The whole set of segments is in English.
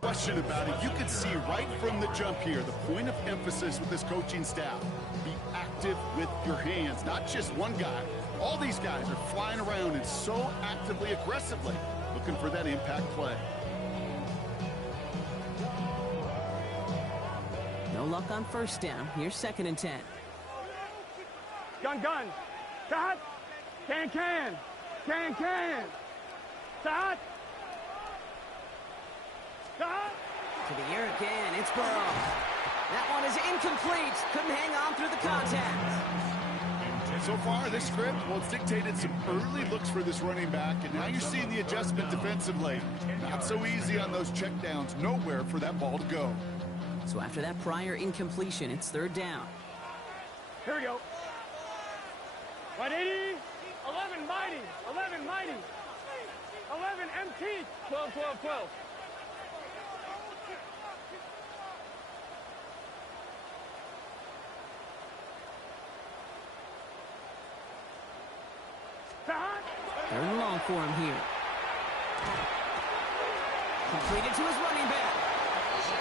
Question about it. You can see right from the jump here, the point of emphasis with this coaching staff. Be active with your hands, not just one guy. All these guys are flying around and so actively, aggressively, looking for that impact play. No luck on first down. Here's 2nd and 10. Gun. Start. Can. Start. To the air again. It's Burrow. That one is incomplete. Couldn't hang on through the contact. So far, this script, well, it's dictated some early looks for this running back, and now you're seeing the adjustment defensively. Not so easy on those checkdowns. Nowhere for that ball to go. So after that prior incompletion, it's 3rd down. Here we go. 180. 11 mighty. 11 mighty. 11 MT. 12. Third and long for him here. Completed to his running back.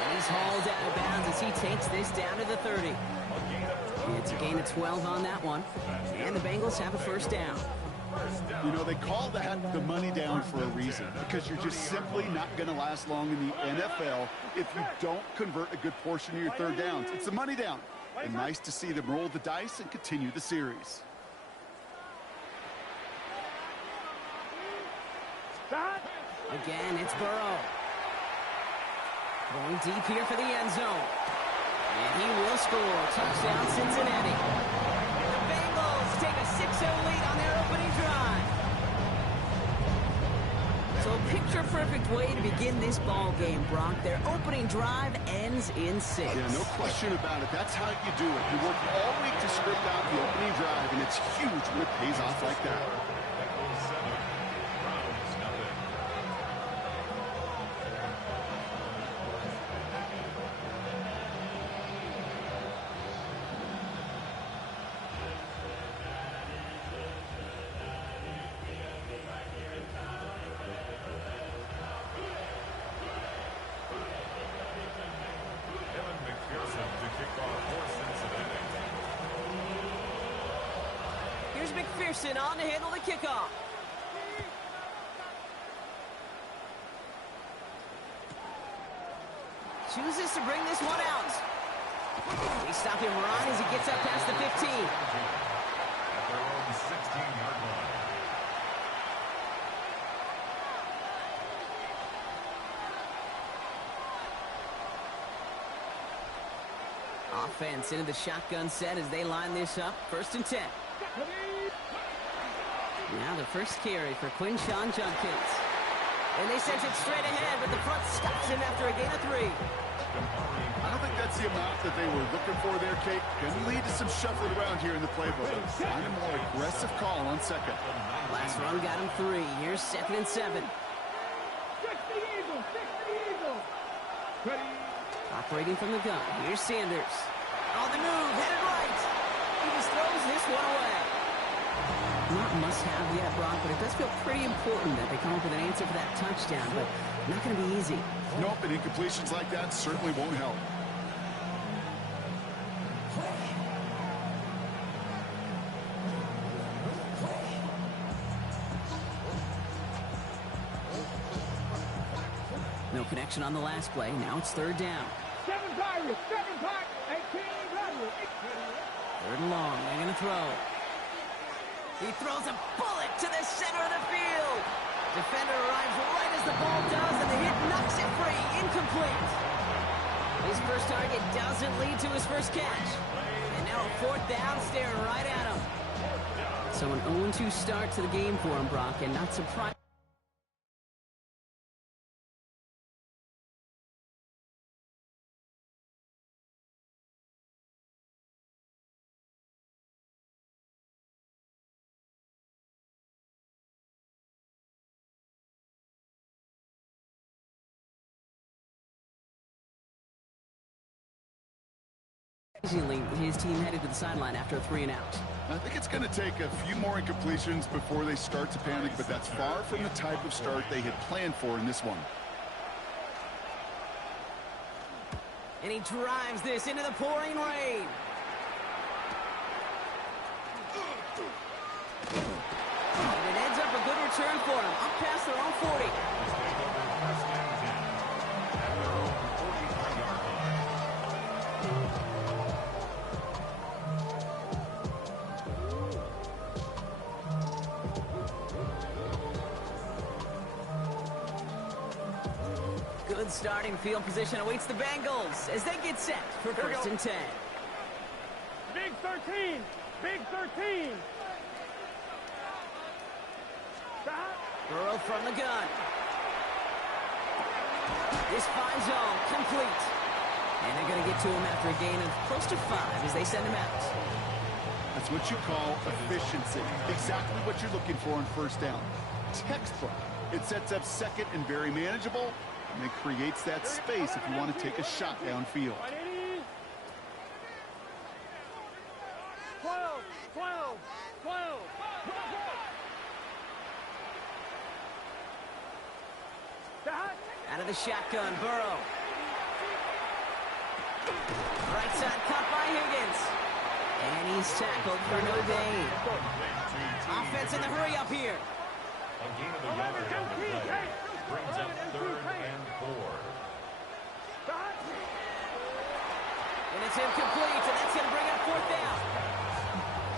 And he's hauled out of bounds as he takes this down to the 30. It's a gain of 12 on that one. And the Bengals have a 1st down. You know, they call that the money down for a reason, because you're just simply not going to last long in the NFL if you don't convert a good portion of your 3rd downs. It's the money down. And nice to see them roll the dice and continue the series. Again, it's Burrow. Going deep here for the end zone. And he will score. Touchdown, Cincinnati. The Bengals take a 6-0 lead on their opening drive. So a picture-perfect way to begin this ball game, Brock. Their opening drive ends in 6. Yeah, no question about it. That's how you do it. You work all week to script out the opening drive, and it's huge when it pays off like that. McPherson on to handle the kickoff. Chooses to bring this one out. They stop him right as he gets up past the 15. At their own 16-yard line. Offense into the shotgun set as they line this up. 1st and 10. Now the first carry for Quinshon Judkins. And they sent it straight ahead, but the front stops him after a gain of 3. I don't think that's the amount that they were looking for there, Kate. Going to lead to some shuffling around here in the playbook. Find a more aggressive call on 2nd. Last run got him 3. Here's 2nd and 7. Operating from the gun. Here's Sanders. On the move, headed right. He just throws this one away. Not must-have yet, Brock, but it does feel pretty important that they come up with an answer for that touchdown, but not going to be easy. Nope, and incompletions like that certainly won't help. No connection on the last play. Now it's 3rd down. 7 Pirates, 18 Pirates. 3rd and long. They're going to throw. He throws a bullet to the center of the field. Defender arrives right as the ball does, and the hit knocks it free. Incomplete. His first target doesn't lead to his first catch. And now a 4th down staring right at him. So an 0-2 start to the game for him, Brock, and not surprising. His team headed to the sideline after a 3-and-out. I think it's going to take a few more incompletions before they start to panic, but that's far from the type of start they had planned for in this one. And he drives this into the pouring rain. And it ends up a good return for him, up past their own 40. Good starting field position awaits the Bengals as they get set for first and 10. Big 13. Big 13. Stop. Burrow from the gun. This fine zone complete. And they're going to get to him after a gain of close to 5 as they send him out. That's what you call efficiency. Exactly what you're looking for on first down. Textbook. It sets up second and very manageable, and it creates that space if you want to take a shot downfield. 12, 12, 12. Stop. Out of the shotgun, Burrow. Right side cut by Higgins. And he's tackled for no gain. Offense in the hurry up here. A gain of a yard on the play. Brings up 3rd and 4. And it's incomplete, and that's going to bring up 4th down.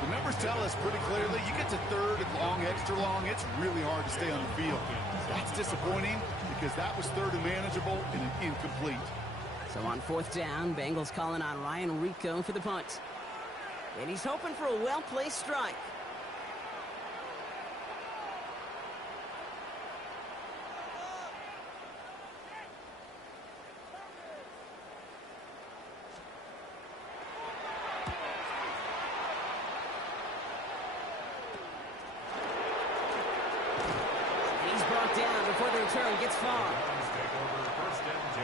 The numbers tell us pretty clearly, you get to 3rd and long, extra long, it's really hard to stay on the field. That's disappointing because that was 3rd and manageable and an incomplete. So on 4th down, Bengals calling on Ryan Rico for the punt. And he's hoping for a well-placed strike. Down before the return gets far. Lions take over first and 10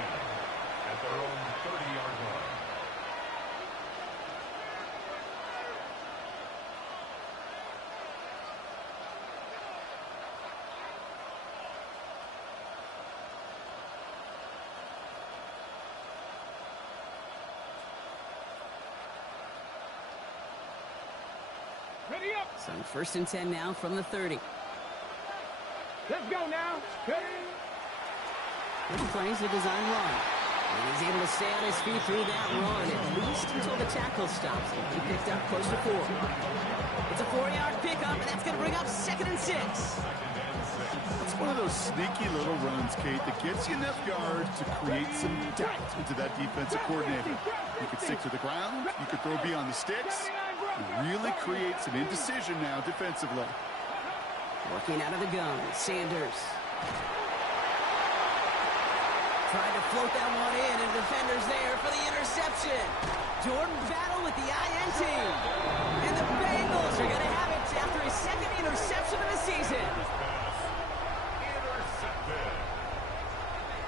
at their own 30-yard line. Ready up. So first and 10 now from the 30. Let's go now. Ready. This plays a design run. And he's able to stay on his feet through that run, at least until the tackle stops him. He picked up close to 4. It's a 4-yard pickup, and that's going to bring up 2nd and 6. It's one of those sneaky little runs, Kate, that gets you enough yards to create some doubt into that defensive coordinator. You could stick to the ground, you could throw beyond the sticks, and really create some indecision now defensively. Working out of the gun, Sanders. Trying to float that one in, and defenders there for the interception. Jordan Battle with the INT. And the Bengals are going to have it after his 2nd interception of the season. Intercepted.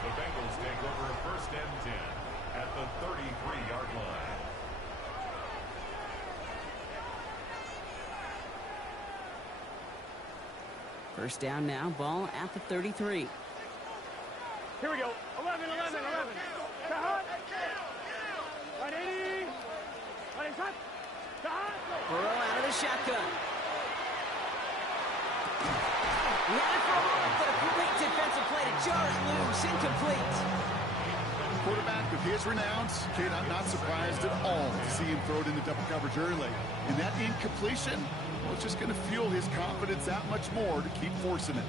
The Bengals take over first and 10 at the 33-yard line. First down now, ball at the 33. Here we go. 11, 11, 11. Stop. 180. 180. Stop. Burrow out of the shotgun. He had it for a moment, but a great defensive play to jar it loose. Incomplete. Quarterback with his renowns, Kate, I'm not surprised at all to see him throw it into double coverage early. And that incompletion, well, it's just going to fuel his confidence that much more to keep forcing it.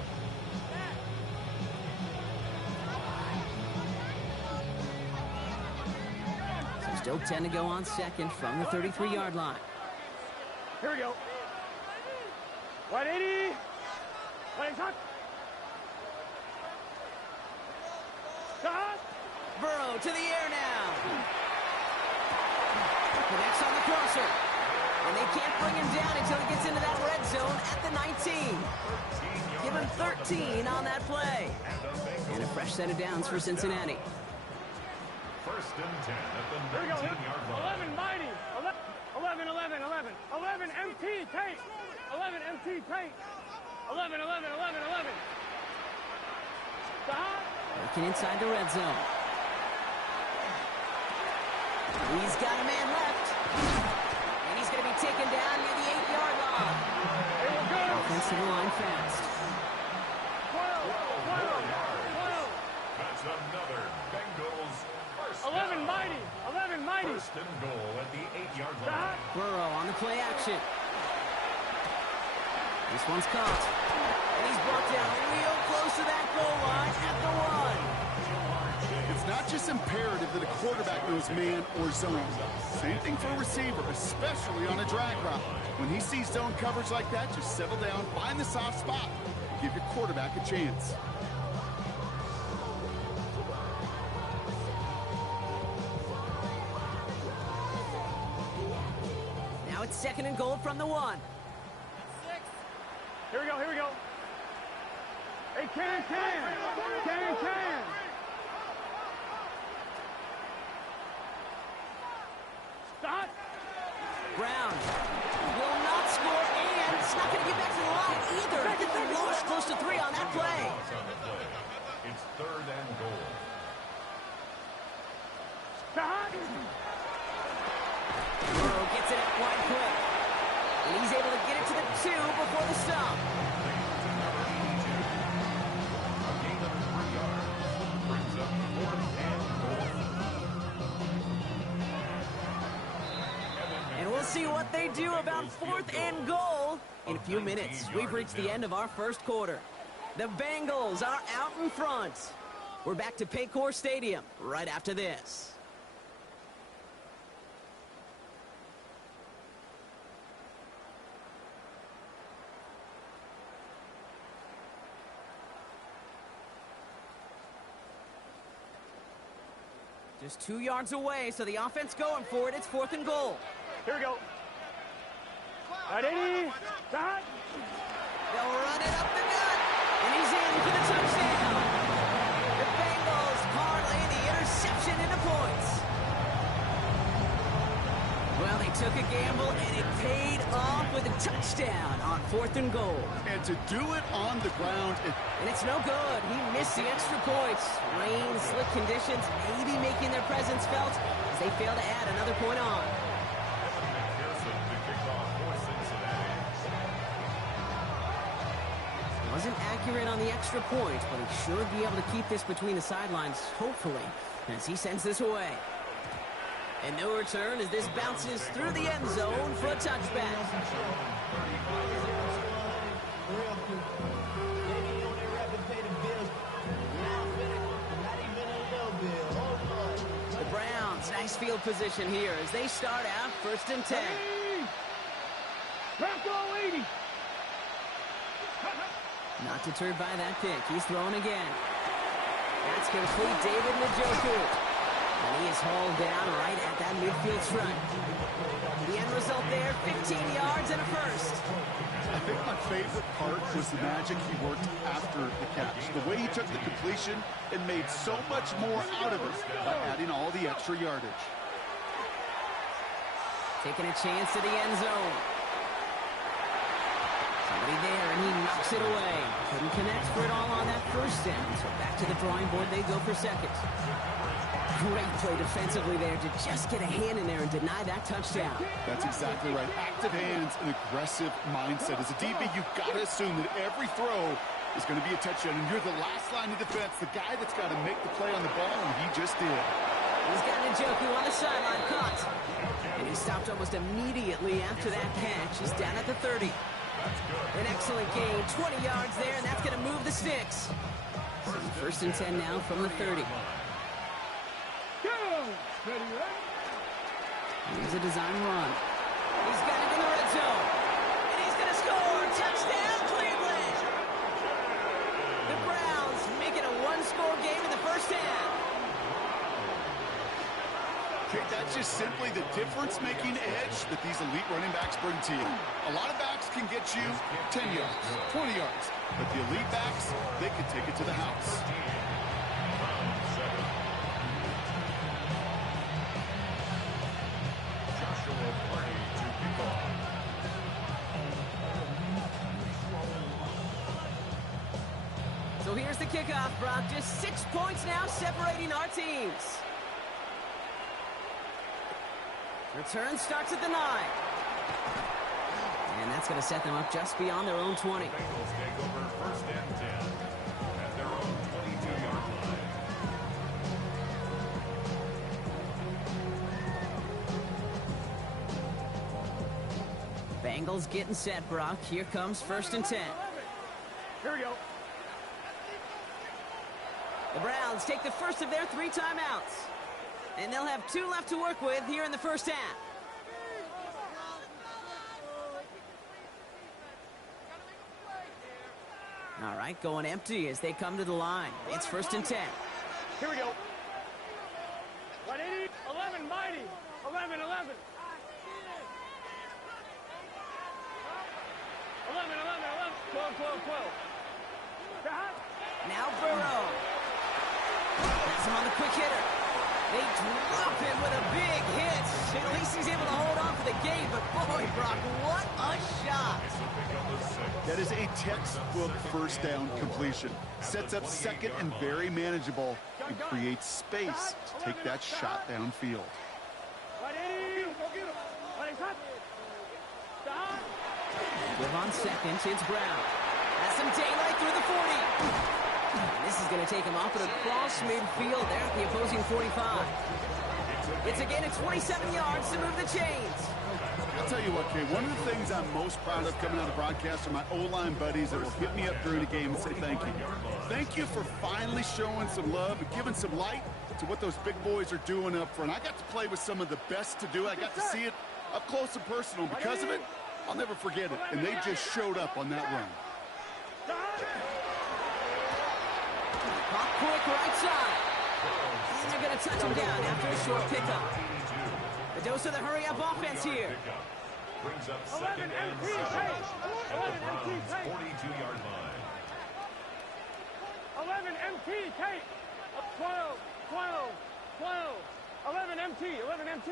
So still 10 to go on 2nd from the 33-yard line. Here we go. 180. 180. Stop. Burrow to the air now. Connects on the crosser. And they can't bring him down until he gets into that red zone at the 19. Give him 13 on that play. And a fresh set of downs for Cincinnati. First and 10 at the Here we go. 19-yard line. 11 mighty. 11, 11, 11. 11 MT tape. 11 MT tape. 11, 11, 11, 11. Stop. Working inside the red zone. He's got a man left. And he's going to be taken down near the 8-yard line. Offensive line fast. 12. That's another Bengals first 11 down. mighty. 11 mighty. First and goal at the 8-yard line. Burrow on the play action. This one's caught. And he's brought down real close to that goal line at the 1. It's not just imperative that a quarterback knows man or zone. Same thing for a receiver, especially on a drag route. When he sees zone coverage like that, just settle down, find the soft spot, give your quarterback a chance. Now it's second and goal from the 1. Here we go. Hey, can. Stop. Brown will not score, and it's not going to get back to the line either. I think they lost close to 3 on that play. It's third and goal. Stop. Burrow gets it out wide quick. And he's able to get it to the 2 before the stop. A gain of 3 yards brings up fourth and goal. And we'll see what they do about 4th and goal in a few minutes. We've reached the end of our first quarter. The Bengals are out in front. We're back to Paycor Stadium right after this. Just 2 yards away, so the offense going for it. It's 4th and goal. Here we go. Ready? Stop. They'll run it up the gut, and he's in for the touchdown. The Bengals parlay the interception into points. Well, they took a gamble, and it paid off with a touchdown on 4th and goal. And to do it on the ground, And it's no good. He missed the extra points. Rain, slick conditions, maybe making their presence felt as they fail to add another point on. McPherson to kick off for Cincinnati. Wasn't accurate on the extra point, but he should be able to keep this between the sidelines, hopefully, as he sends this away. And no return as this bounces through the end zone for a touchback. The Browns, nice field position here as they start out 1st and 10. Bronco 80. Not deterred by that pick. He's throwing again. That's complete. David Njoku. And he is hauled down right at that midfield stripe. The end result there, 15 yards and a first. I think my favorite part was the magic he worked after the catch. The way he took the completion and made so much more out of it by adding all the extra yardage. Taking a chance to the end zone. Somebody there, and he knocks it away. Couldn't connect for it all on that first down. So back to the drawing board they go for second. Great play defensively there to just get a hand in there and deny that touchdown. That's exactly right. Active hands and aggressive mindset. As a DB, you've got to assume that every throw is going to be a touchdown. And you're the last line of defense, the guy that's got to make the play on the ball, and he just did. He's got Njoku on the sideline, caught. And he stopped almost immediately after that catch. He's down at the 30. An excellent gain, 20 yards there, and that's going to move the sticks. So 1st and 10 now from the 30. Here's a design run. He's got it in the red zone. And he's going to score. Touchdown, Cleveland. The Browns making a one-score game in the first half. Okay, that's just simply the difference-making edge that these elite running backs bring to you. A lot of backs can get you 10 yards, 20 yards. But the elite backs, they can take it to the house. So here's the kickoff, Brock. Just 6 points now separating our teams. Return starts at the 9. And that's going to set them up just beyond their own 20. The Bengals take over first and 10 at their own 22-yard line. Bengals getting set, Brock. Here comes first and 10. Here we go. The Browns take the first of their 3 timeouts. And they'll have 2 left to work with here in the first half. All right, going empty as they come to the line. It's first and 10. Here we go. 180, 11, mighty. 11, 11. 11, 11, 11. 12, 12, 12. Now Burrow. That's him on the quick hitter. They drop him with a big hit. At least he's able to hold on for the game, but boy, Brock, what a shot. That is a textbook first down completion. Sets up second and very manageable and creates space to take that shot downfield. 180. 180. Stop. Give on second, it's Brown. Has some daylight through the 40. And this is going to take him off and across midfield there at the opposing 45. It's a gain of 27 yards to move the chains. I'll tell you what, Kay, one of the things I'm most proud of coming out of broadcast are my O-line buddies that will hit me up during the game and say thank you. Thank you for finally showing some love and giving some light to what those big boys are doing up front. I got to play with some of the best to do it. I got to see it up close and personal. Because of it, I'll never forget it. And they just showed up on that run. Pop quick right side. And they're going to touch him down after a short pickup. The dose of the hurry-up offense here. Brings up second and 7 at the Browns' 42-yard line. 11 MT, Kate. 12, 12, 12. 11 MT, 11 MT.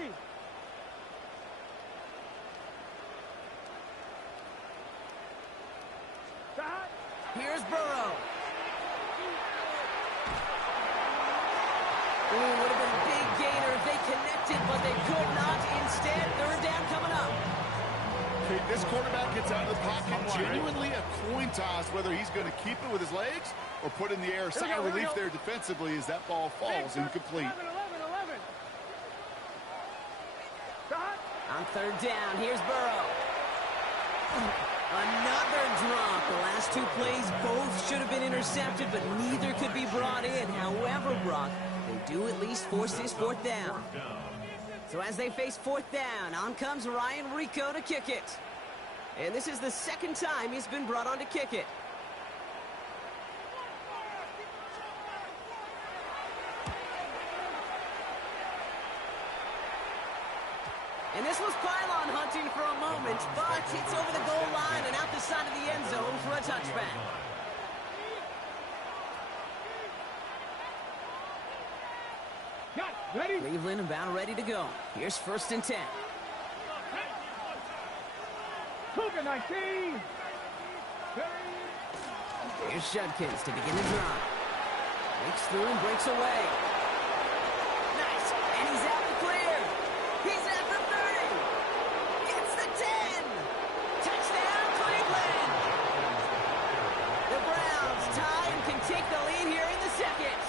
Stop. Here's Burrow. Ooh, would have been a big gainer if they connected, but they could not. Instead, third down coming up. Okay, this quarterback gets out of the pocket, genuinely a coin toss whether he's going to keep it with his legs or put in the air. Sigh of relief there defensively as that ball falls incomplete. 11, 11, 11. Stop. On third down, here's Burrow. Another drop. The last 2 plays both should have been intercepted, but neither could be brought in. However, Brock, they do at least force this fourth down. So as they face fourth down, on comes Ryan Rico to kick it. And this is the second time he's been brought on to kick it. And this was pylon hunting for a moment, but it's over the goal line and out the side of the end zone for a touchback. Ready? Cleveland about ready to go. Here's first and 10. Cougar 19. Here's Judkins to begin the drive. Breaks through and breaks away. Nice. And he's out the clear. He's at the 30. It's the 10. Touchdown, Cleveland. The Browns tie and can take the lead here in the second.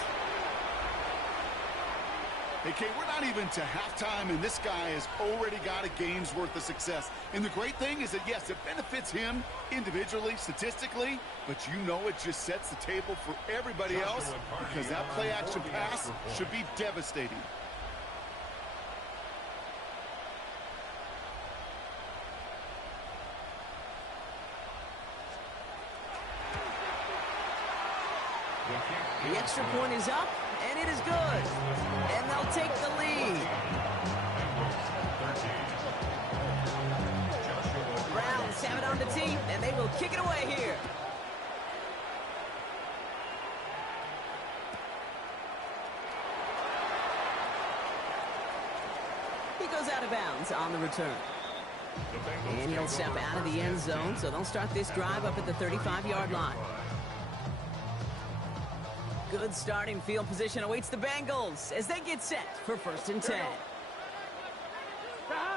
Hey, Kate, we're not even to halftime, and this guy has already got a game's worth of success. And the great thing is that, yes, it benefits him individually, statistically, but you know it just sets the table for everybody else because that play-action pass should be devastating. The extra point is up, and it is good. And they'll take the lead. Browns have it on the tee, and they will kick it away here. He goes out of bounds on the return. And he'll step out of the end zone, so they'll start this drive up at the 35-yard line. Good starting field position awaits the Bengals as they get set for first and 10. Stop.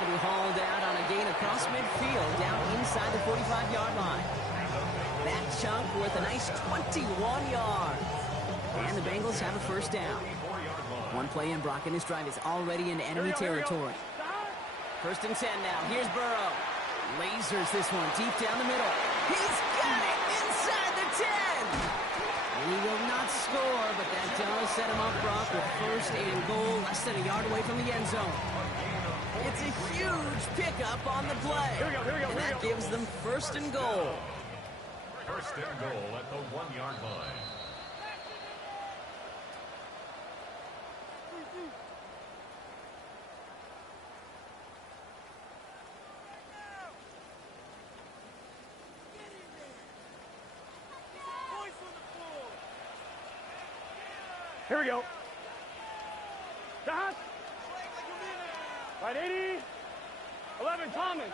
going to be hauled out on a gain across midfield down inside the 45-yard line. That chunk worth a nice 21 yards. And the Bengals have a first down. One play in, Brock, and his drive is already in enemy territory. First and 10 now. Here's Burrow. Lasers this one deep down the middle. He's got it inside the 10. He will not score, but that does set him up, Brock, with first and goal, less than a yard away from the end zone. It's a huge pickup on the play. And that gives them first and goal. First and goal at the 1-yard line. Here we go. Dot. Right 80. 11, Thomas.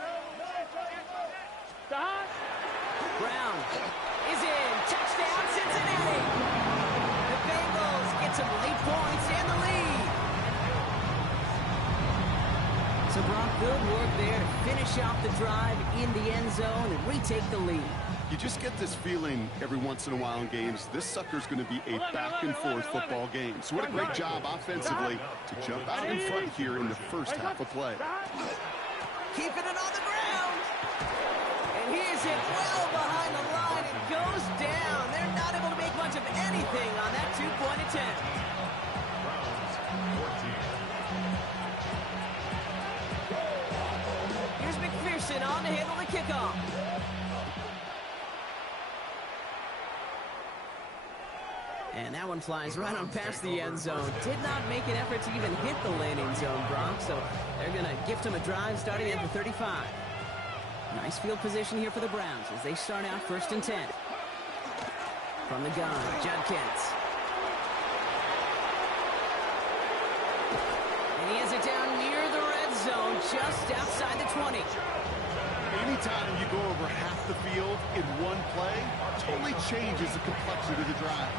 Dot. Brown is in. Touchdown, Cincinnati. The Bengals get some late points and the lead. So, Brock, good work there to finish off the drive in the end zone and retake the lead. You just get this feeling every once in a while in games, this sucker's going to be a back-and-forth football game. So what a great job offensively to jump out in front here in the first half of play. Keeping it on the ground. And he is hit well behind the line. It goes down. They're not able to make much of anything on that two-point attempt. Here's McPherson on to handle the kickoff. And that one flies right on past the end zone. Did not make an effort to even hit the landing zone, Brock. So they're going to gift him a drive starting at the 35. Nice field position here for the Browns as they start out first and 10. From the gun, Judkins. And he has it down near the red zone, just outside the 20. Anytime you go over half the field in one play, totally changes the complexion of the drive.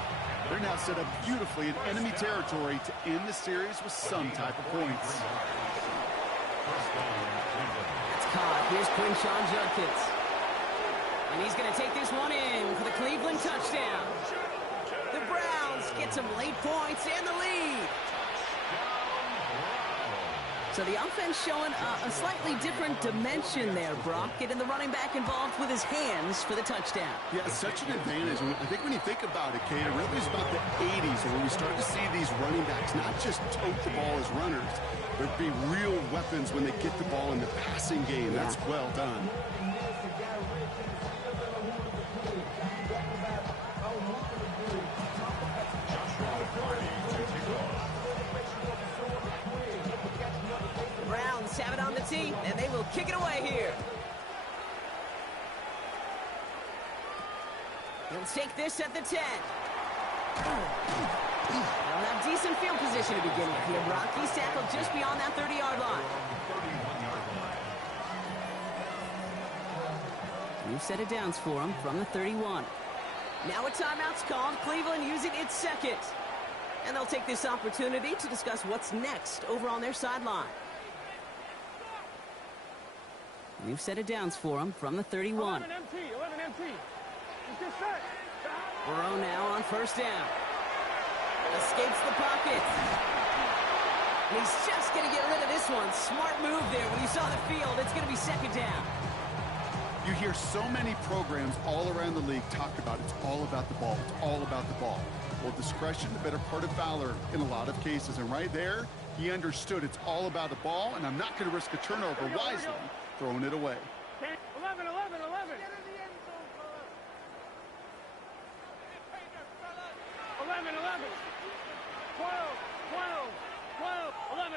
They're now set up beautifully in enemy territory to end the series with some type of points. That's caught. Here's Quinshawn Judkins. And he's going to take this one in for the Cleveland touchdown. The Browns get some late points and the lead. So the offense showing a slightly different dimension there, Brock, getting the running back involved with his hands for the touchdown. Yeah, it's such an advantage. I think when you think about it, Kate, it really is about the 80s where we start to see these running backs not just tote the ball as runners, but be real weapons when they get the ball in the passing game. Yeah. That's well done. Have it on the tee, and they will kick it away here. He'll take this at the 10. They'll have decent field position to begin with here. Brock, he's tackled just beyond that 30-yard line. New set of downs for him from the 31. Now a timeout's called. Cleveland using its second. And they'll take this opportunity to discuss what's next over on their sideline. New set of downs for him from the 31. 11 MT. He's just set. Burrow now on first down. Escapes the pocket. And he's just going to get rid of this one. Smart move there. When you saw the field, it's going to be second down. You hear so many programs all around the league talk about it's all about the ball. It's all about the ball. Well, discretion, the better part of valor in a lot of cases. And right there, he understood it's all about the ball, and I'm not going to risk a turnover wisely, throwing it away. 11. 11.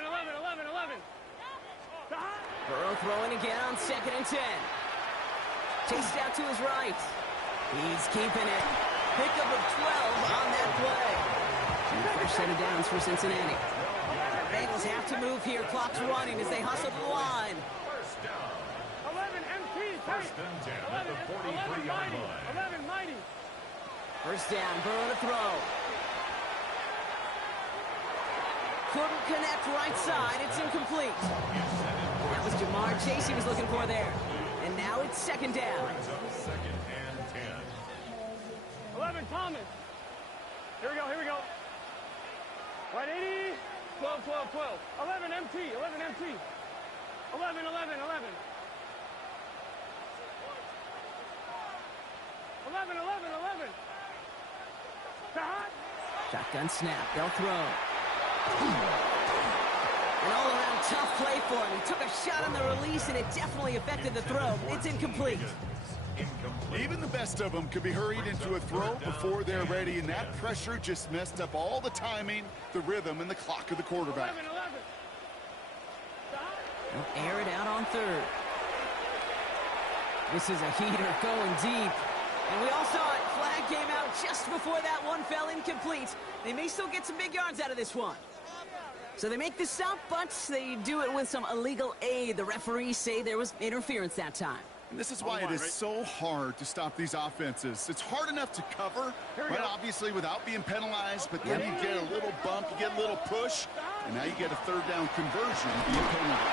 11, 11, 11. Burrow throwing again on second and 10. Chased out to his right. He's keeping it. Pickup of 12 on that play. And the first set of downs for Cincinnati. Bengals have to move here. Clock's running as they hustle the line. 11 MT. First and 10 at the 43-yard line. 11 Mighty. First down, Burrow to throw. Couldn't connect right side. It's incomplete. That was Jamar Chase he was looking for there. And now it's second down. Brings up second and 10. 11, Thomas. Here we go, here we go. Right, 80. 12, 12, 12. 11, MT, 11, MT. 11, 11, 11. 11, 11, 11. Shot. Shotgun snap. They'll throw. An all-around tough play for him. He took a shot on the release, and it definitely affected the throw. It's incomplete. Even the best of them could be hurried into a throw before they're ready, and that pressure just messed up all the timing, the rhythm, and the clock of the quarterback. 11, 11. Shot. They'll air it out on third. This is a heater going deep. And we all saw it. Flag came out just before that one fell incomplete. They may still get some big yards out of this one. So they make the stop, but they do it with some illegal aid. The referees say there was interference that time. And this is why it is so hard to stop these offenses. It's hard enough to cover, right, obviously, without being penalized, but then you get a little bump, you get a little push, and now you get a third down conversion via penalty.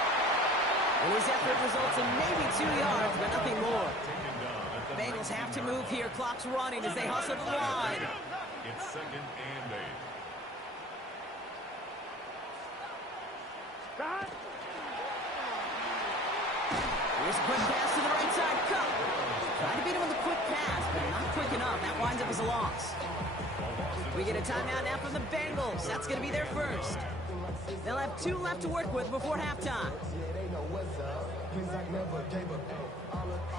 And his effort results in maybe 2 yards, but nothing more. Bengals have to move here. Clock's running as they hustle to the line. It's second and 8. Shot. Here's a quick pass to the right side. Cup. Trying to beat him with a quick pass, but not quick enough. That winds up as a loss. We get a timeout now from the Bengals. That's going to be their first. They'll have 2 left to work with before halftime.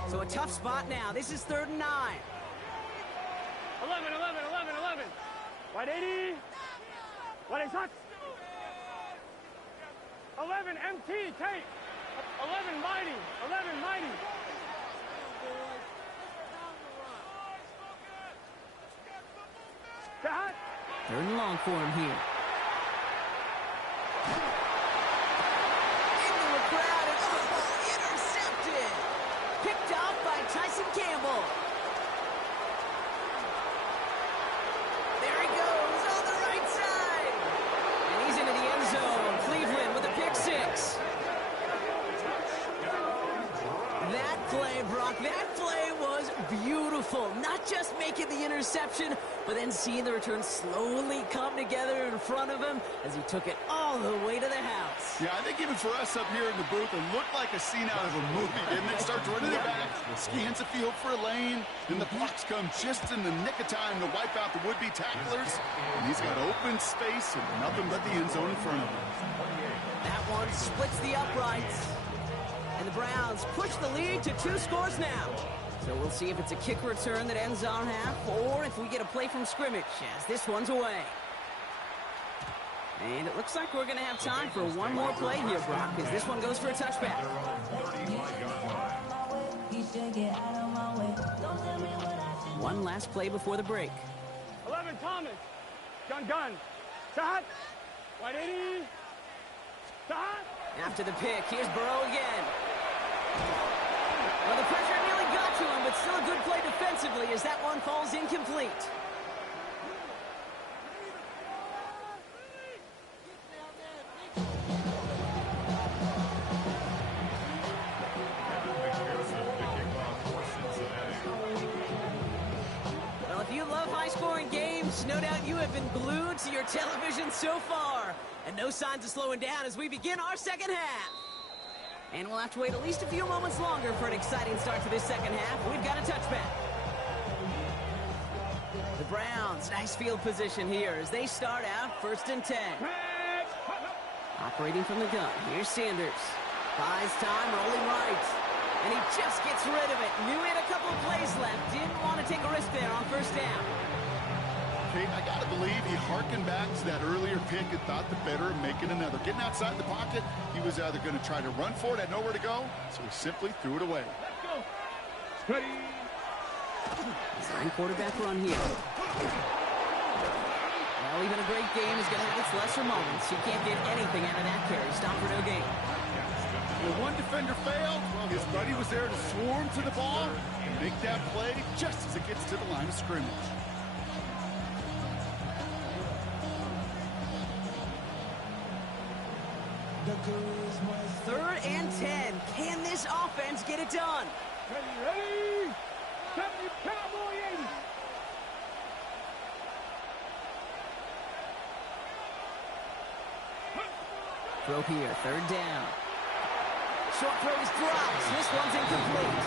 So a tough spot now. This is 3rd and 9. 11, 11, 11, 11. White 80. White 8 touch. 11, MT, take. 11, mighty. 11, mighty. Shot. 3rd and long for him here. Into the crowd, and the ball intercepted. Picked off by Tyson Campbell. There he goes on the right side. And he's into the end zone. Cleveland with a pick 6. That play, Brock, that play was beautiful. Not just making the interception, but then seeing the return slowly come together in front of him as he took it all the way to the house. Yeah, I think even for us up here in the booth, it looked like a scene out of a movie, didn't it? Starts running it back, scans the field for a lane, and the blocks come just in the nick of time to wipe out the would-be tacklers. And he's got open space and nothing but the end zone in front of him. That one splits the uprights. And the Browns push the lead to 2 scores now. So we'll see if it's a kick return that ends our half, or if we get a play from scrimmage, as this one's away. And it looks like we're going to have time for one more play here, Brock, as this one goes for a touchback. One last play before the break. 11, Thomas. Gun. Shot. White 80. Shot. After the pick, here's Burrow again. Well, the pressure nearly got to him, but still a good play defensively as that one falls incomplete. Well, if you love high-scoring games, no doubt you have been glued to your television so far. And no signs of slowing down as we begin our second half. And we'll have to wait at least a few moments longer for an exciting start to this second half. We've got a touchback. The Browns, nice field position here as they start out 1st and 10. Operating from the gun, here's Sanders. Buys time, rolling right. And he just gets rid of it. Knew he had a couple of plays left. Didn't want to take a risk there on 1st down. Kate, I got to believe he harkened back to that earlier pick and thought the better of making another. Getting outside the pocket, he was either going to try to run for it, had nowhere to go, so he simply threw it away. Let's go. Ready. Design quarterback run here. Well, even a great game is going to have its lesser moments. He can't get anything out of that carry. Stop for no gain. The one defender failed. Well, his buddy was there to swarm to the ball and make that play just as it gets to the line of scrimmage. The girls 3rd and 10. Can this offense get it done? Ready? 70, Cowboy 80. Throw here, 3rd down. Short throw is dropped. This one's incomplete.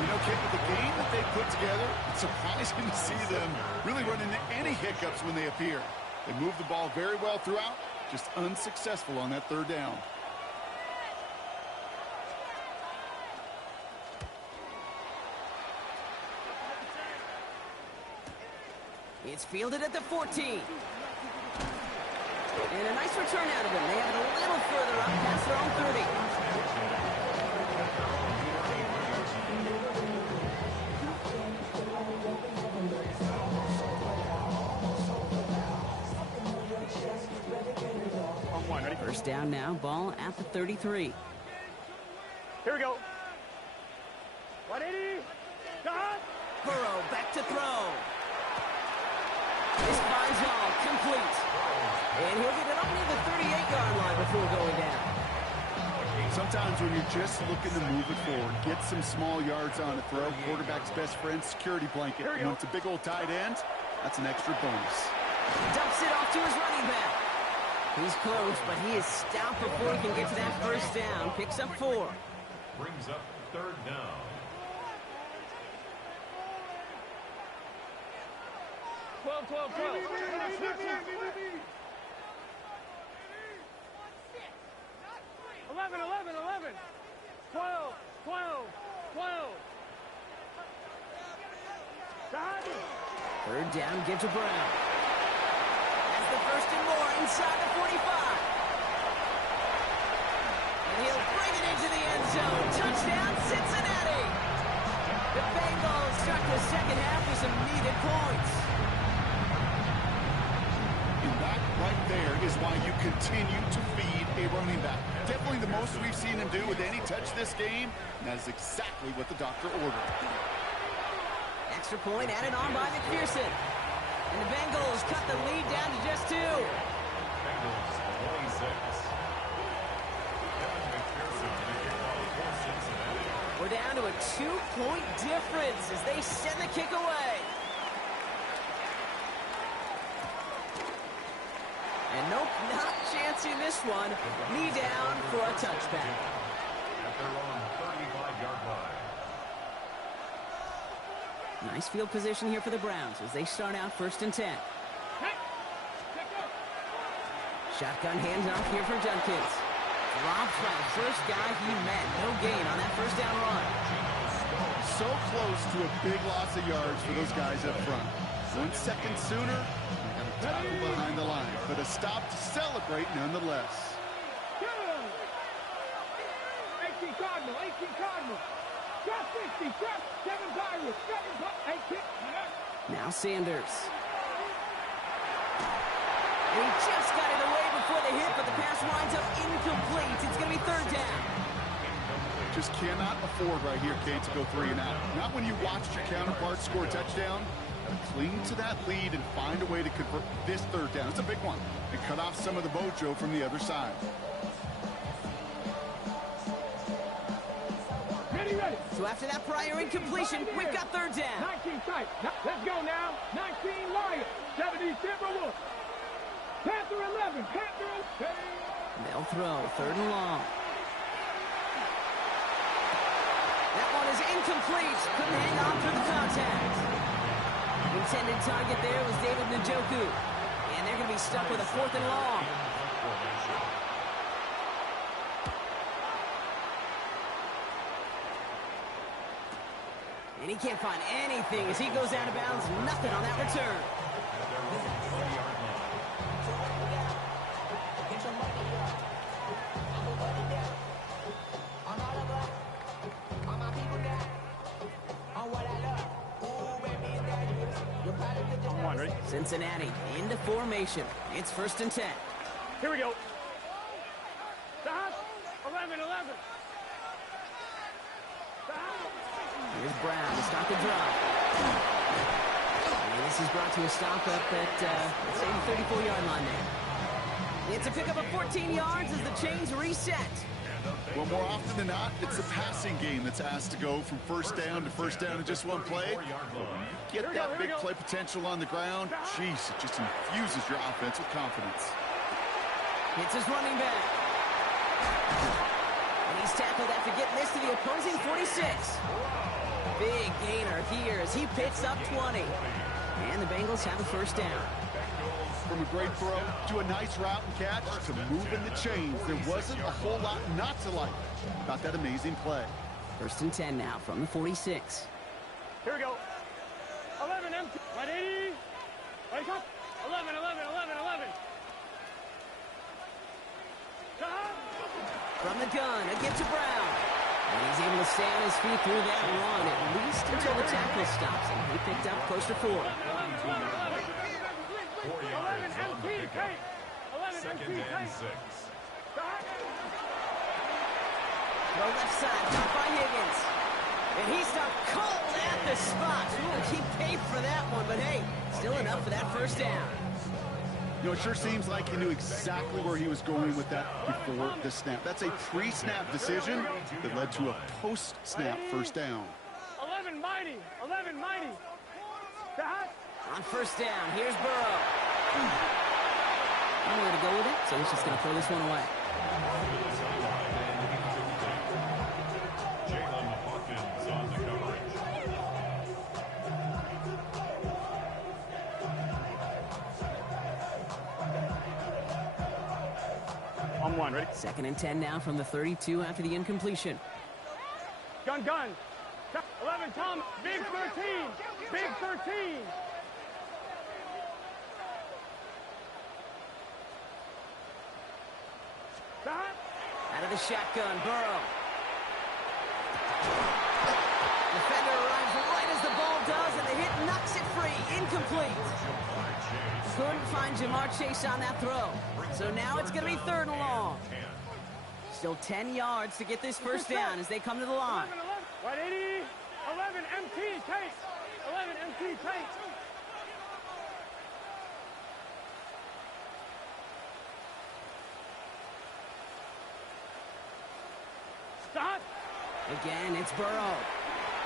You know, Kate, with the game that they put together, it's surprising to see them really run into any hiccups when they appear. They move the ball very well throughout, just unsuccessful on that 3rd down. It's fielded at the 14. And a nice return out of him. They have it a little further up past their own 30. First down now, ball at the 33. Here we go. 180. Dot. Burrow back to throw. This finds all complete. And he'll get it up near the 38-yard line before going down. Sometimes when you're just looking to move it forward, get some small yards on it, throw quarterback's best friend security blanket. And when it's a big old tight end, that's an extra bonus. Dumps it off to his running back. He's close, but he is stout before he can get to that first down. Picks up 4. Brings up 3rd down. Twelve. 11. 12. 3rd down, give to Brown. That's the 1st and more inside the 45. And he'll bring it into the end zone. Touchdown, Cincinnati. The Bengals start the second half with some needed points. And that right there is why you continue to feed a running back. Definitely the most we've seen him do with any touch this game, and that is exactly what the doctor ordered. Extra point added on by McPherson. And the Bengals cut the lead down to just 2. Bengals 26. Kevin McPherson to kick off for Cincinnati. We're down to a 2-point difference as they send the kick away. And nope, not chancing this one. Knee down for a touchback. At their own 35-yard line. Nice field position here for the Browns as they start out 1st and 10. Shotgun handoff here for Judkins. Drops by the first guy he met. No gain on that 1st down run. So close to a big loss of yards for those guys up front. 1 second sooner, they got a tackle behind the line, but a stop to celebrate nonetheless. 18 Cardinal. Drop 60, drop 7 Pirates, 7 8 kick. Now Sanders. And he just got it away before the hit, but the pass winds up incomplete. It's going to be 3rd down. Just cannot afford right here, Kate, to go 3 and out. Not when you watched your counterpart score a touchdown. Cling to that lead and find a way to convert this 3rd down. It's a big one. And cut off some of the mojo from the other side. Ready. So after that prior incompletion, we've got 3rd down. 19 tight. Let's go now. 19 Lions. 70 Timberwolves. Panther 11. They'll throw 3rd and long. That one is incomplete. Couldn't hang on through the contact. Intended target there was David Njoku. And they're going to be stuck with a 4th and long. And he can't find anything as he goes out of bounds. Nothing on that return. Cincinnati into formation. It's 1st and 10. Here we go. Stop. 11. Here's Brown to stop the drop. And this is brought to a stop up at, let's say, the 34-yard line there. It's a pickup of 14 yards as the chains reset. Well, more often than not, it's a passing game that's asked to go from first down in just one play. Get that big play potential on the ground. Jeez, it just infuses your offense with confidence. It's his running back. And he's tackled after getting this to the opposing 46. Big gainer here as he picks up 20. And the Bengals have a first down. From a great throw to a nice route and catch to moving the chains, there wasn't a whole lot not to like about that amazing play. First and 10 now from the 46. Here we go. 11 empty. 180. Wake up. 11, 11, 11, 11. From the gun, a give to Brown. And he's able to stay on his feet through that run, at least until the tackle stops him. He picked up close to 4. 11 empty. 11 Second empty. and 6. Throw left side, caught by Higgins. And he stopped cold at the spot. Ooh, he paid for that one, but hey, still enough for that first down. You know, it sure seems like he knew exactly where he was going with that before the snap. That's a pre-snap decision that led to a post-snap first down. 11 mighty. 11 mighty. On first down, here's Burrow. Nowhere to go with it, so he's just going to throw this one away. Jalen Hawkins on the coverage. On one, ready? Second and 10 now from the 32 after the incompletion. Gun. 11, Tom. Big 13. Big 13. Out of the shotgun, Burrow. Defender arrives right as the ball does, and the hit knocks it free. Incomplete. Couldn't find Jamar Chase on that throw. So now it's going to be third and long. Still 10 yards to get this first down as they come to the line. 180. 11 MT. Chase. 11 MT. Chase. Stop. Again, it's Burrow.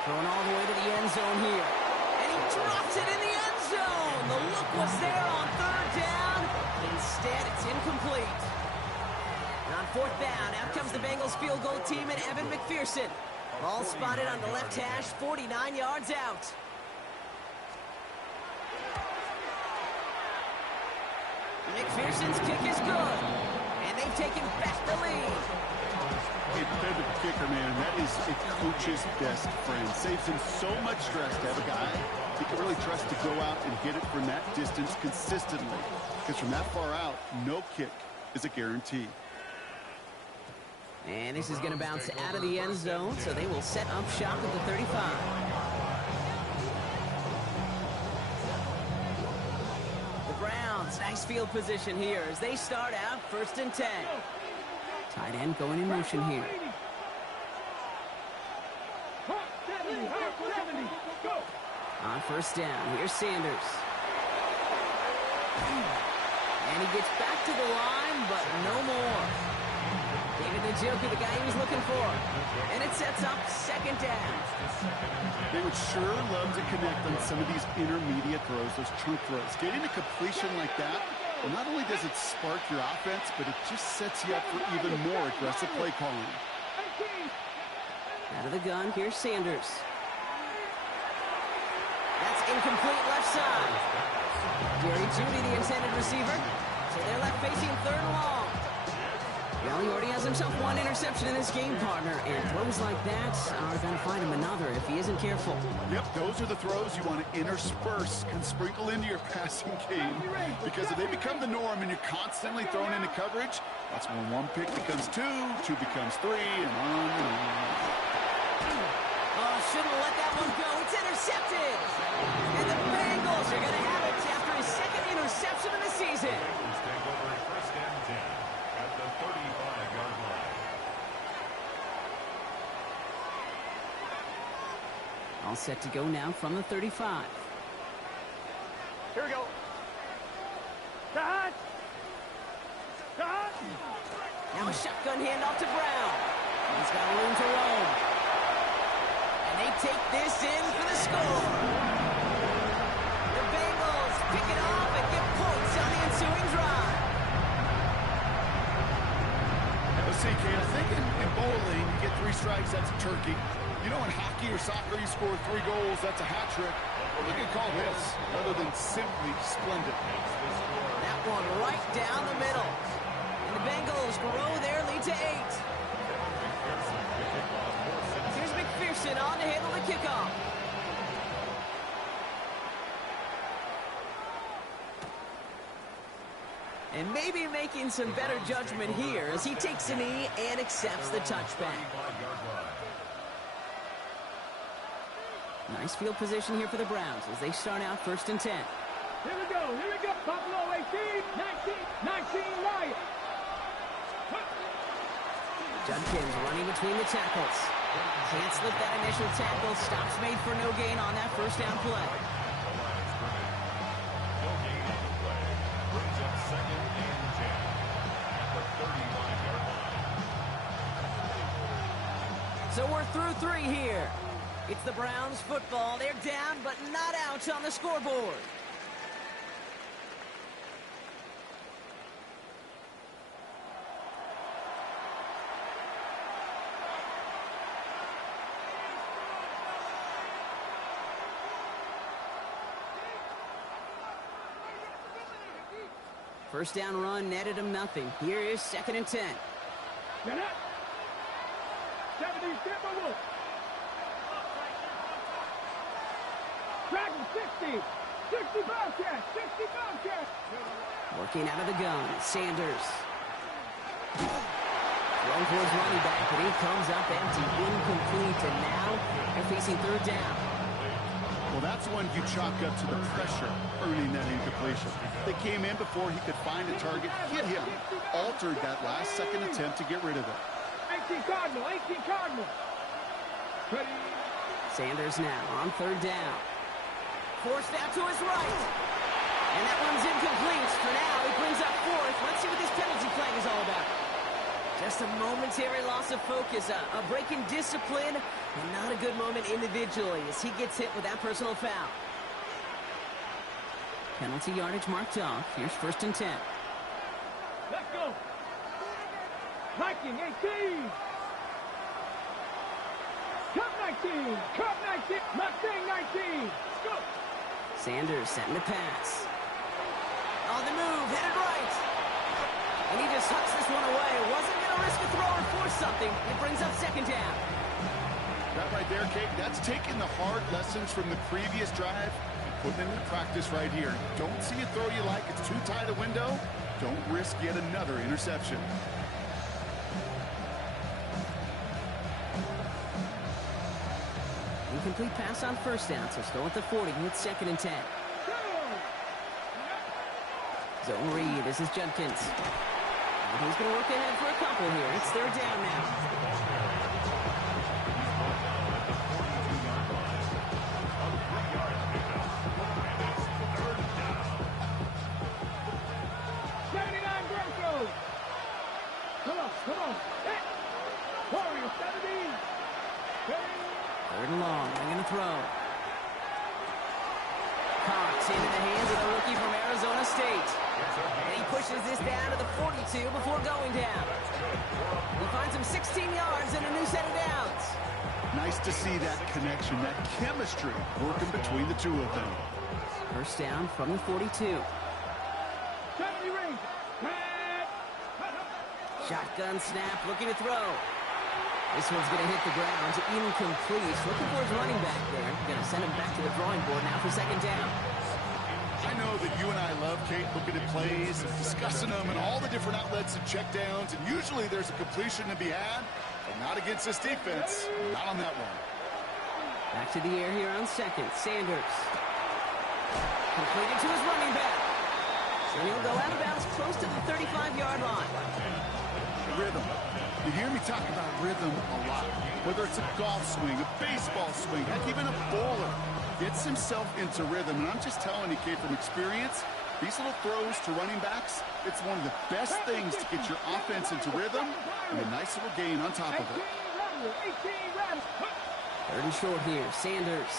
Throwing all the way to the end zone here. And he drops it in the end zone. The look was there on third down. Instead, it's incomplete. And on fourth down, out comes the Bengals field goal team and Evan McPherson. Ball spotted on the left hash, 49 yards out. McPherson's kick is good. And they've taken back the lead. They're the kicker, man. That is a coach's best friend. Saves him so much stress to have a guy he can really trust to go out and hit it from that distance consistently. Because from that far out, no kick is a guarantee. And this is going to bounce out of the end zone, so they will set up shop at the 35. The Browns, nice field position here as they start out first and 10. Tight end going in motion here. On first down, here's Sanders. And he gets back to the line, but no more. David Njoku, the guy he was looking for. And it sets up second down. They would sure love to connect on some of these intermediate throws, those chunk throws. Getting a completion like that, well, not only does it spark your offense, but it just sets you up for even more aggressive play calling. Out of the gun, here's Sanders. That's incomplete left side. Jerry Jeudy, the intended receiver. So they're left facing third and long. Well, he already has himself one interception in this game, partner, and throws like that are going to find him another if he isn't careful. Yep, those are the throws you want to intersperse and sprinkle into your passing game, because if they become the norm and you're constantly thrown into coverage, that's when one pick becomes two becomes three, and on and on. Oh, shouldn't let that one go. It's intercepted. And the Bengals are going to have it after his second interception of the season. Take over at first and 10 at the 35-yard line. All set to go now from the 35. Here we go. Cut. Now a shotgun handoff to Brown. He's got room to roam. And they take this in for the score. The Bengals pick it off and get points on the ensuing drive. Let's see, Kate, I think in bowling, you get 3 strikes, that's a turkey. You know, in hockey or soccer, you score 3 goals, that's a hat trick. What do you call this, other than simply splendid? That one right down the middle. And the Bengals grow their lead to 8. Here's McPherson on to handle the kickoff. And maybe making some better judgment here as he takes a knee and accepts the touchback. Nice field position here for the Browns as they start out 1st and 10. Here we go, here we go. Buffalo 18, 19, Lions. Judkins running between the tackles. Can't slip that initial tackle. Stops made for no gain on that 1st down play. No gain on the play. Brings up 2nd and 10 at the 35-yard line. So we're through 3 here. It's the Browns football. They're down, but not out on the scoreboard. First down run netted him nothing. Here is 2nd and 10. Get up. 70, Timberwolves. Dragon 60. 60 Bobcats. 60 Bobcats. Working out of the gun, Sanders. Thrown towards running back, but he comes up empty, incomplete, and now they're facing 3rd down. Well, that's one you chalk up to the pressure earning that incompletion. They came in before he could find a target, hit him, altered that last second attempt to get rid of it. 18 Cardinal, 18 Cardinal. Ready. Sanders now on 3rd down. Forced out to his right. And that one's incomplete. For now, he brings up 4th. Let's see what this penalty flag is all about. Just a momentary loss of focus, a break in discipline, and not a good moment individually as he gets hit with that personal foul. Penalty yardage marked off. Here's 1st and 10. Let's go. Viking 18. Cup 19. Cup 19. Mustang 19. Let's go. Sanders setting the pass. On the move, headed right. And he just hucks this one away. Wasn't going to risk a throw or force something. It brings up 2nd down. That right there, Kate, that's taking the hard lessons from the previous drive and putting them into practice right here. Don't see a throw you like. It's too tight a window. Don't risk yet another interception. Incomplete pass on 1st down, so still at the 40. It's 2nd and 10. Zone read. This is Judkins. And he's going to work ahead for a couple here. It's 3rd down now. Come on. Hey. Warrior 70. 3rd and long. They're going to throw. Cox into the hands of the rookie from Arizona State. And he pushes this down to the 42 before going down. He finds him 16 yards and a new set of downs. Nice to see that connection, that chemistry working between the 2 of them. 1st down from the 42. 70 rings. Shotgun snap, looking to throw. This one's going to hit the ground, incomplete. Looking for his running back there. Going to send him back to the drawing board now for 2nd down. I know that you and I love, Kate, looking at plays and discussing them and all the different outlets and checkdowns, and usually there's a completion to be had, but not against this defense. Not on that one. Back to the air here on 2nd. Sanders. Completed to his running back. So he'll go out of bounds close to the 35-yard line. Rhythm. You hear me talk about rhythm a lot. Whether it's a golf swing, a baseball swing, heck, even a bowler gets himself into rhythm. And I'm just telling you, Kate, from experience, These little throws to running backs, it's one of the best things to get your offense into rhythm and a nice little gain on top of it. 3rd and short here, Sanders.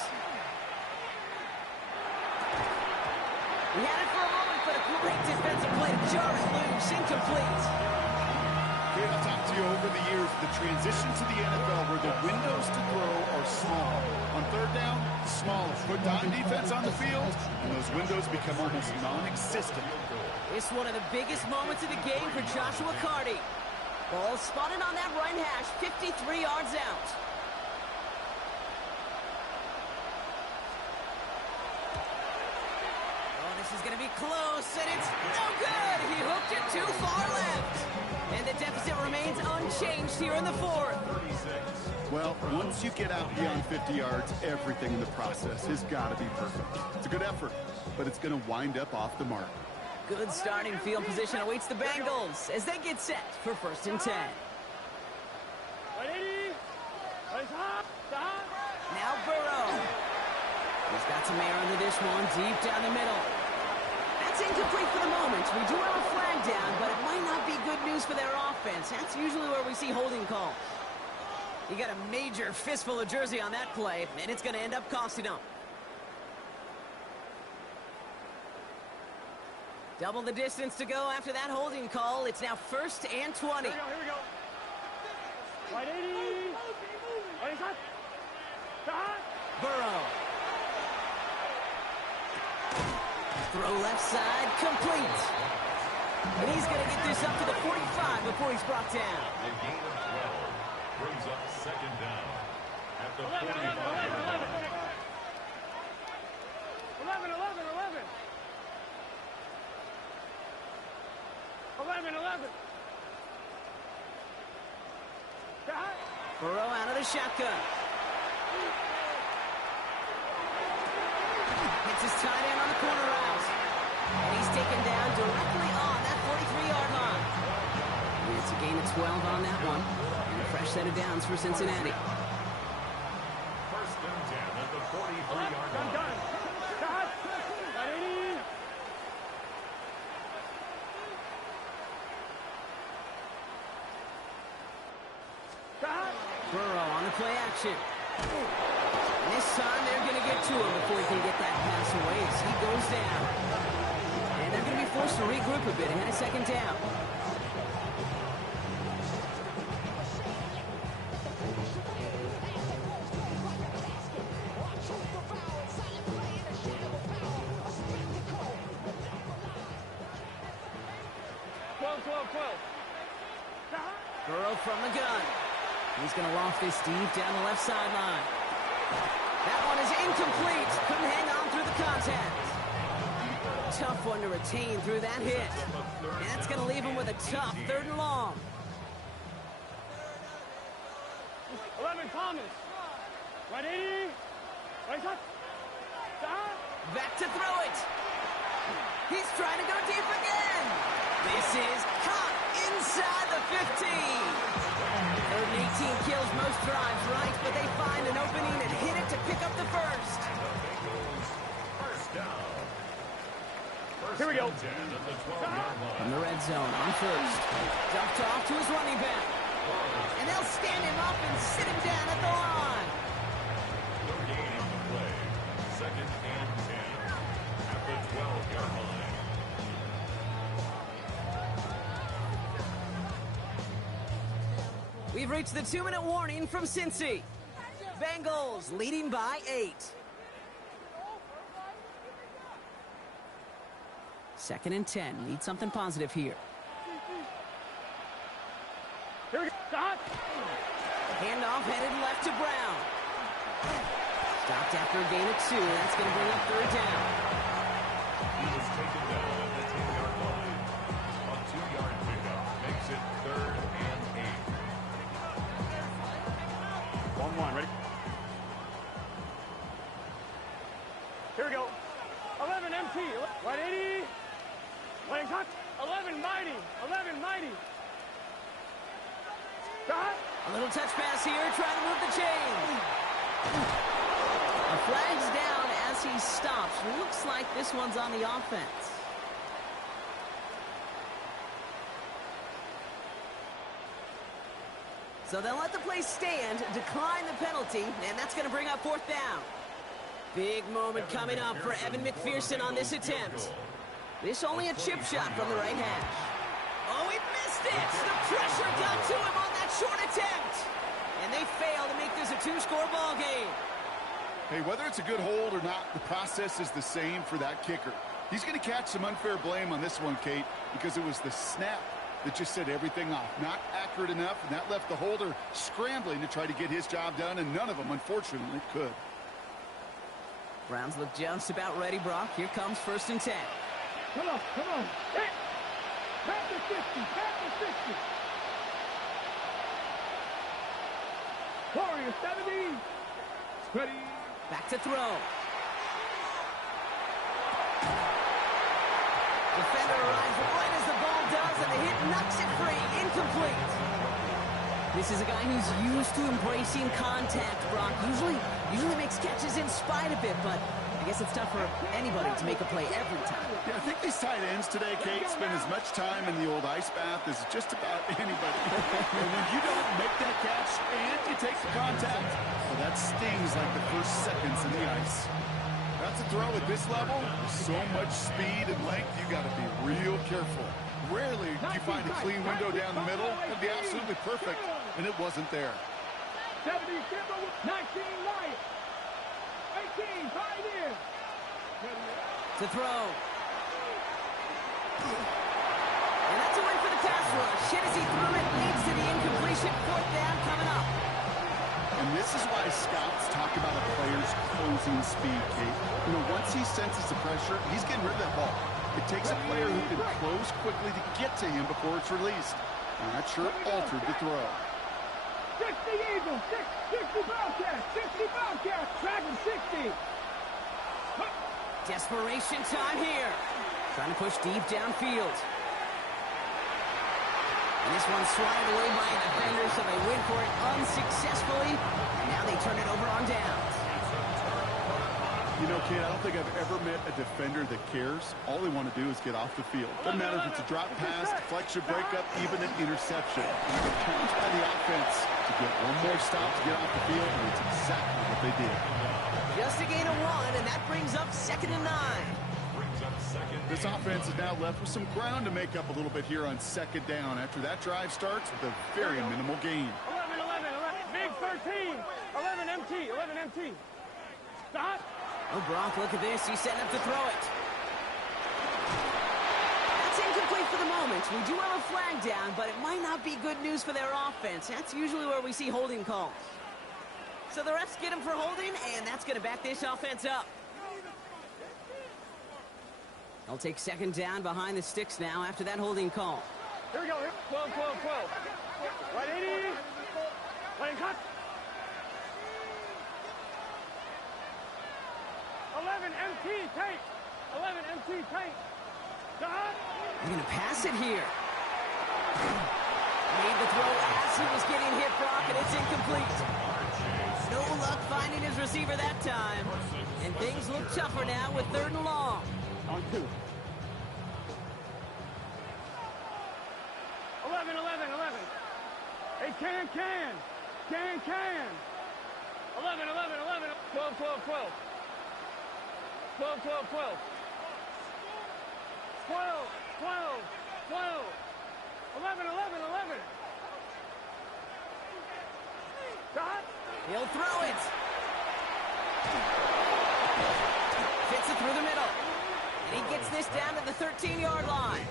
He had it for a moment, but a great defensive play to jar it loose, incomplete. Okay, I've talked to you over the years, the transition to the NFL where the windows to throw are small. On 3rd down, smaller. Put dime defense on the field, and those windows become almost non-existent. It's one of the biggest moments of the game for Joshua Carty. Ball spotted on that right hash, 53 yards out. Oh, this is going to be close, and it's no good. He hooked it too far left. And the deficit remains unchanged here in the 4th. Well, once you get out beyond 50 yards, everything in the process has got to be perfect. It's a good effort, but it's going to wind up off the mark. Good starting field position awaits the Bengals as they get set for 1st and 10. Now Burrow. He's got some air under this one, deep down the middle. That's incomplete for the moment. We do have a flag down, but it might not be good news for their offense. That's usually where we see holding calls. You got a major fistful of jersey on that play, and it's going to end up costing them. Double the distance to go after that holding call. It's now 1st and 20. Here we go. Right 80. Right hot. Burrow. Throw left side, complete. And he's going to get this up to the 45 before he's brought down. A gain of 12 brings up 2nd down at the 45. 11. Burrow out of the shotgun. Hits his tight end on the corner route. And he's taken down directly on that 43-yard line. And it's a gain of 12 on that one. And a fresh set of downs for Cincinnati. 1st and 10 at the 43-yard line. Done. Right 80. Burrow on the play action. And this time they're going to get to him before he can get that pass away as he goes down. And they're going to be forced to regroup a bit ahead of 2nd down. Burrow from the gun. He's going to loft this deep down the left sideline. That one is incomplete. Couldn't hang on through the contact. Tough one to retain through that hit. And that's going to leave him with a tough 3rd and long. 11 Thomas. Right 80. Right hot. Back to throw it. He's trying to go deep again. This is caught inside the 15. 3rd and 18 kills most drives, right? But they find an opening and hit it to pick up the 1st. First down. Here we go. From the red zone on 1st. Dumped off to his running back. And they'll stand him up and sit him down at the line. No gain on the play. 2nd and 10 at the 12-yard line. We've reached the 2-minute warning from Cincy. Bengals leading by 8. 2nd and 10. Need something positive here. Here we go. Handoff headed left to Brown. Stopped after a gain of 2. That's going to bring up 3rd down. He was taken down at the 10-yard line. A 2-yard pickup makes it 3rd and 8. 1-1. Ready? Here we go. 11 MT. Right 80. Right hot. 11 mighty. 11 mighty. A little touch pass here, trying to move the chain. A flag's down as he stops. Looks like this one's on the offense. So they'll let the play stand, decline the penalty, and that's going to bring up fourth down. Big moment coming up for Evan McPherson on this attempt. This only a chip shot from the right hash. Oh, he missed it! The pressure got to him on that short attempt. And they fail to make this a two-score ball game. Hey, whether it's a good hold or not, the process is the same for that kicker. He's going to catch some unfair blame on this one, Kate, because it was the snap that just set everything off. Not accurate enough, and that left the holder scrambling to try to get his job done, and none of them, unfortunately, could. Browns look just about ready, Brock. Here comes 1st and 10. Come on. Hit. Back to 50. Back to 60. Warrior 70. Ready. Back to throw. Defender arrives right as the ball does, and the hit knocks it free. Incomplete. This is a guy who's used to embracing contact, Brock. Usually makes catches in spite of it, but I guess it's tough for anybody to make a play every time. Yeah, I think these tight ends today, Kate, spend as much time in the old ice bath as just about anybody. And when you don't make that catch and you take the contact, well, that stings like the first seconds in the ice. That's a throw at this level. With so much speed and length, you got to be real careful. Rarely do you find a clean window down the middle. That'd be absolutely perfect, and it wasn't there. 70 Kimber with 19 Lions. 18 Pioneer. To throw. And that's a win for the pass rush. Hit as he threw it, leads to the incompletion. 4th down coming up. And this is why scouts talk about a player's closing speed, Kate. You know, once he senses the pressure, he's getting rid of that ball. It takes a player who can close quickly to get to him before it's released. And that sure altered the throw. 60 Eagles, 60 Bobcats, 60 Bobcats, Dragon 60. Desperation time here. Trying to push deep downfield. And this one's swatted away by a defender, so they win for it unsuccessfully. And now they turn it over on downs. You know, Kate, I don't think I've ever met a defender that cares. All they want to do is get off the field. Doesn't matter if it's a drop pass, deflection, breakup, even an interception. They're challenged by the offense to get one more stop to get off the field, and it's exactly what they did. Just a gain of 1, and that brings up 2nd and 9. This offense is now left with some ground to make up a little bit here on 2nd down after that drive starts with a very minimal gain. 11, big 13, 11 MT, 11 MT. Stop. Oh, Brock, look at this. He's setting up to throw it. That's incomplete for the moment. We do have a flag down, but it might not be good news for their offense. That's usually where we see holding calls. So the refs get him for holding, and that's going to back this offense up. They'll take 2nd down behind the sticks now after that holding call. Here we go. 12. Right 80. Right cut. 11 MT tape. 11 MT tape. Stop. They're going to pass it here. Made the throw as he was getting hit, Brock, and it's incomplete. No luck finding his receiver that time. And things look tougher now with 3rd and long. On 2. 11. Hey, can. 11. 12. 11. Stop. He'll throw it. Fits it through the middle. And he gets this down to the 13-yard line.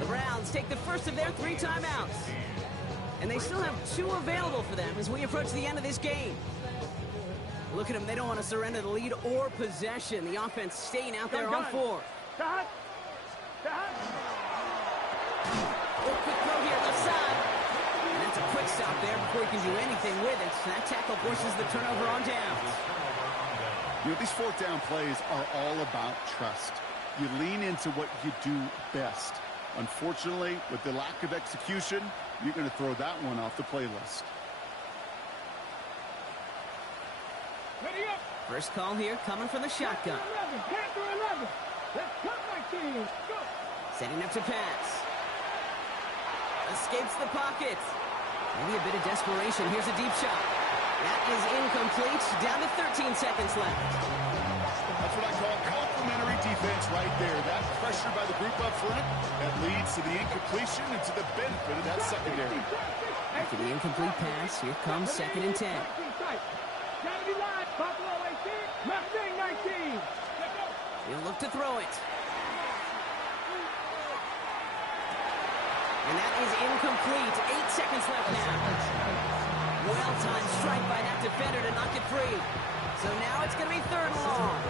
The Browns take the first of their 3 timeouts. And they still have 2 available for them as we approach the end of this game. Look at them. They don't want to surrender the lead or possession. The offense staying out there on 4. Stop. Quick throw here, left side. And that's a quick stop there before he can do anything with it. That tackle forces the turnover on downs. You know, these 4th down plays are all about trust. You lean into what you do best. Unfortunately, with the lack of execution, you're going to throw that one off the playlist. Ready up. First call here coming from the shotgun. 11. Let's cut my team. Go. Setting up to pass. Escapes the pocket. Maybe a bit of desperation. Here's a deep shot. That is incomplete. Down to 13 seconds left. That's what I call complementary defense right there. That pressure by the group up front, that leads to the incompletion and to the benefit of that secondary. After the incomplete pass, here comes 2nd and 10. He'll look to throw it. And that is incomplete. 8 seconds left now. Well-timed strike by that defender to knock it free. So now it's going to be 3rd and long.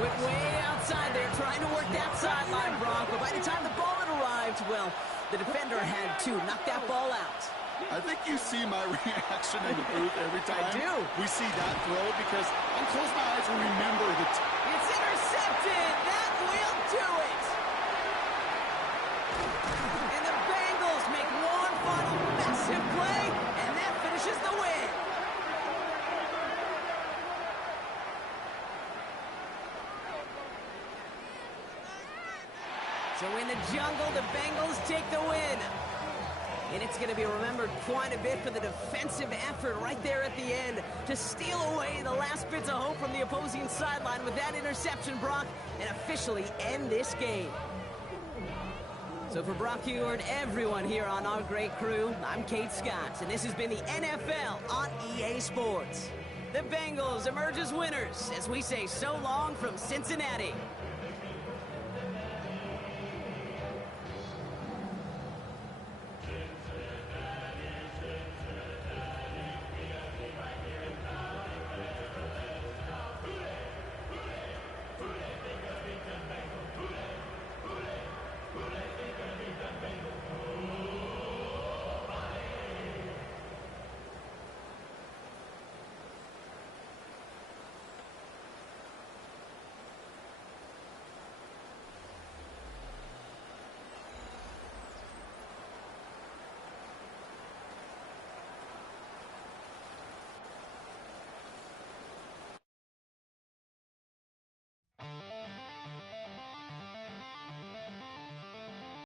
Went way outside there, trying to work that sideline, Brock. But by the time the ball had arrived, well, the defender had to knock that ball out. I think you see my reaction in the booth every time I do. we see that throw, because I close my eyes and remember the... It's intercepted! That will do it! And the Bengals make one final massive play, and that finishes the win. So in the jungle, the Bengals take the win. And it's going to be remembered quite a bit for the defensive effort right there at the end to steal away the last bits of hope from the opposing sideline with that interception, Brock, and officially end this game. So for Brock Huard, everyone here on our great crew, I'm Kate Scott, and this has been the NFL on EA Sports. The Bengals emerge as winners as we say so long from Cincinnati.